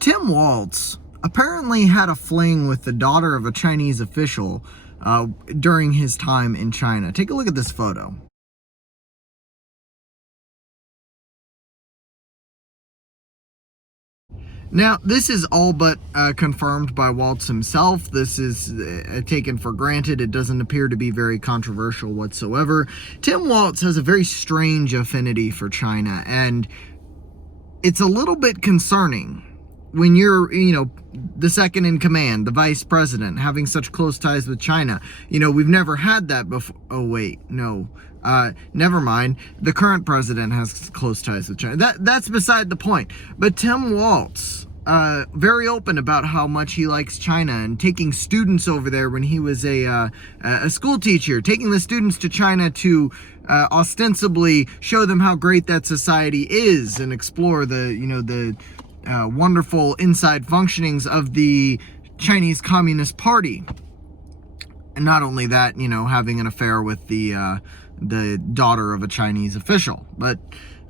Tim Walz apparently had a fling with the daughter of a Chinese official during his time in China. Take a look at this photo. Now, this is all but confirmed by Walz himself. This is taken for granted. It doesn't appear to be very controversial whatsoever. Tim Walz has a very strange affinity for China, and it's a little bit concerning when you're, the second in command, the vice president, having such close ties with China. We've never had that before. Oh, wait, no. Never mind. The current president has close ties with China. That's beside the point. But Tim Walz, very open about how much he likes China and taking students over there when he was a school teacher, taking the students to China to ostensibly show them how great that society is and explore the wonderful inside functionings of the Chinese Communist Party. And not only that, having an affair with the daughter of a Chinese official. But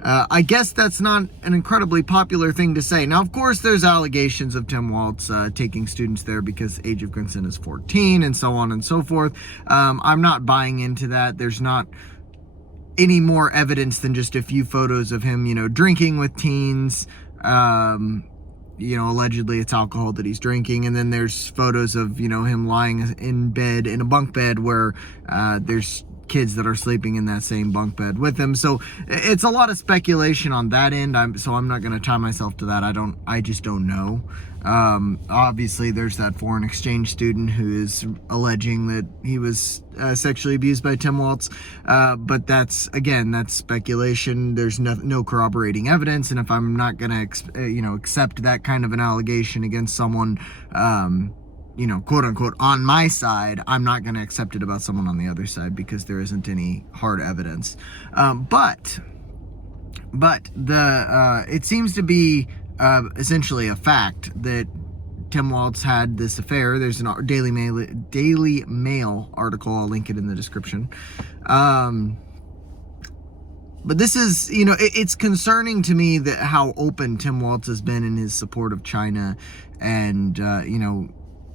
I guess that's not an incredibly popular thing to say. Now, of course, there's allegations of Tim Walz taking students there because age of consent is 14 and so on and so forth. I'm not buying into that. There's not any more evidence than just a few photos of him, drinking with teens. Allegedly it's alcohol that he's drinking, and then there's photos of him lying in bed, in a bunk bed, where there's kids that are sleeping in that same bunk bed with him. So it's a lot of speculation on that end. I'm not going to tie myself to that. I just don't know. Obviously there's that foreign exchange student who is alleging that he was sexually abused by Tim Walz, but that's speculation. There's no corroborating evidence, and if I'm not gonna accept that kind of an allegation against someone, quote unquote on my side, I'm not gonna accept it about someone on the other side because there isn't any hard evidence. But it seems to be essentially a fact that Tim Walz had this affair. There's a Daily Mail article. I'll link it in the description. But this is, it's concerning to me that how open Tim Walz has been in his support of China. And,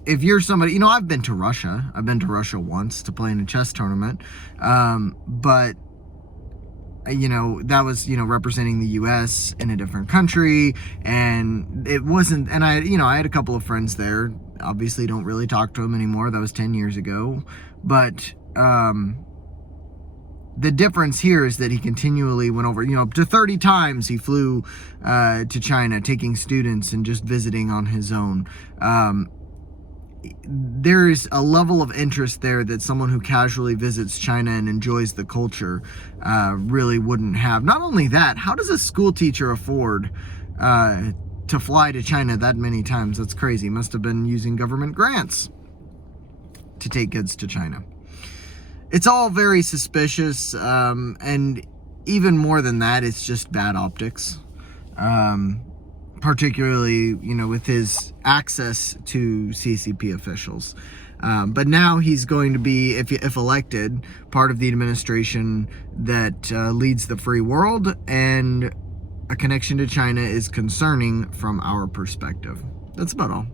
if you're somebody, I've been to Russia. I've been to Russia once to play in a chess tournament. But that was, representing the U.S. in a different country, and it wasn't, and I had a couple of friends there. Obviously don't really talk to them anymore. That was 10 years ago. But the difference here is that he continually went over, up to 30 times he flew to China, taking students and just visiting on his own. There's a level of interest there that someone who casually visits China and enjoys the culture really wouldn't have. Not only that, how does a school teacher afford to fly to China that many times? That's crazy. Must have been using government grants to take kids to China. It's all very suspicious, and even more than that, it's just bad optics. Particularly, with his access to CCP officials. But now he's going to be, if elected, part of the administration that leads the free world, and a connection to China is concerning from our perspective. That's about all.